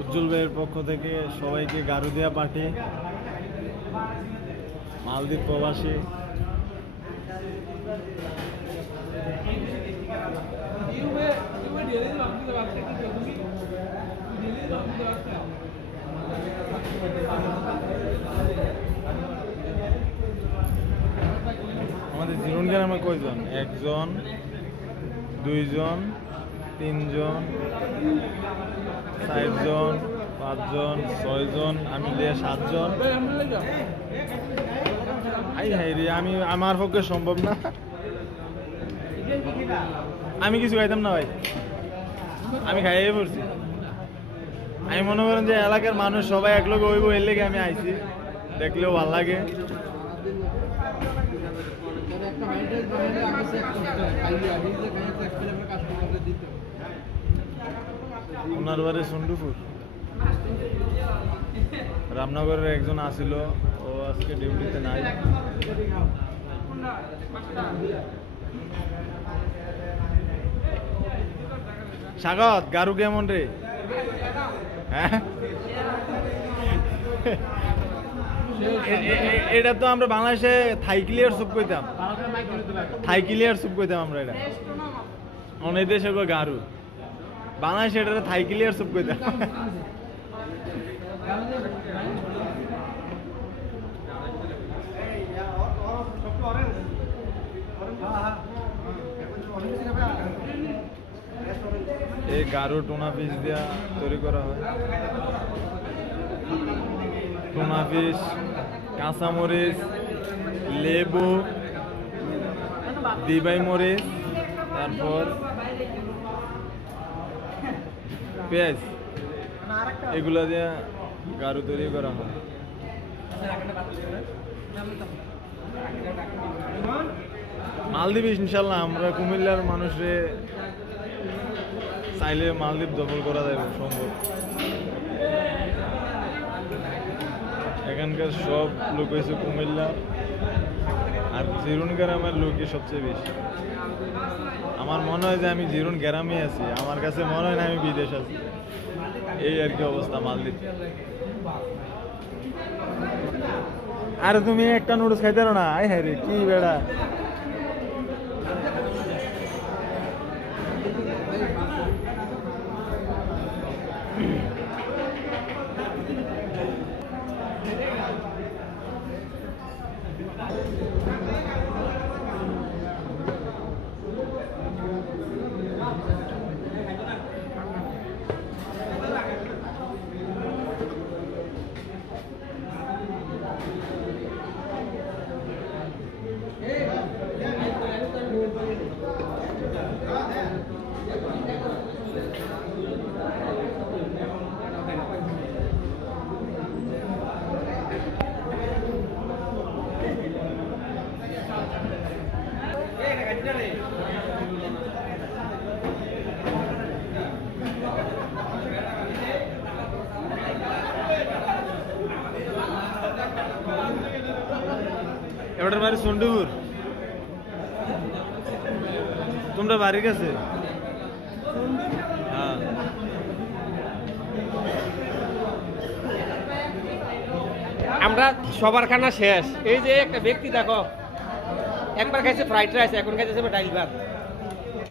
উজ্জ্বল ভাইয়ের পক্ষ থেকে সবাইকে গারুদিয়া পার্টি, মালদ্বীপ প্রবাসী। আমাদের জীবন গ্রামে কয়জন? 1 জন, 2 জন, 3 জন, 4 জন, 5 জন, 6 জন, আমি লিয়ে 7 জন। আমি আমার পক্ষে সম্ভব না, আমি কিছু খাইতাম না ভাই, আমি খাইয়ে পড়ছি। আমি মনে করেন যে এলাকার মানুষ সবাই এক লোক হইব, এর লেগে আমি আইছি, দেখলেও ভাল লাগে। ওনার বাড়ি সন্ডুপুর। রামনগরের একজন আসিল, ও আজকে ডিউটিতে নাই। স্বাগত, গারু কেমন রে? হ্যাঁ, এটা তো আমরা বাংলাদেশে থাই ক্লিয়ার স্যুপ কইতাম, থাই ক্লিয়ার স্যুপ কইতাম আমরা। এটা অনেক দেশে গারু, বাংলাদেশে এটা থাই ক্লিয়ার স্যুপ কইতাম। এই গারু টুনা ফিশ দিয়া তৈরি করা হয়। টুনা ফিশ, কাঁচামরিচ, লেবু, দিবাই মরিচ, তারপর পেঁয়াজ, এগুলা দিয়ে গারু তৈরি করা হয়। মালদ্বীপ ইনশাল্লাহ আমরা কুমিল্লার মানুষরে চাইলে মালদ্বীপ দখল করা যাবে সম্ভব। এখানকার সব লোক হয়েছে কুমিল্লা, আর জিরুন গ্রামের লোকই সবচেয়ে বেশি। আমার মনে হয় যে আমি জিরুন গ্রামে আছি, আমার কাছে মনে হয় না আমি বিদেশ আছি। এই আর কি অবস্থা মালদ্বীপ। আরে তুমি একটা নুডলস খাইতে পারো না? আয় হ্যাঁ রে, কি বেড়া। এবার বাড়ি সন্ডুপুর, তোমরা বাড়ির কাছে? হ্যাঁ, আমরা সবার খানা শেষ। এই যে একটা ব্যক্তি দেখো, একবার খাইছে ফ্রাইড রাইস, এখন খাইছে ডাইল ভাত।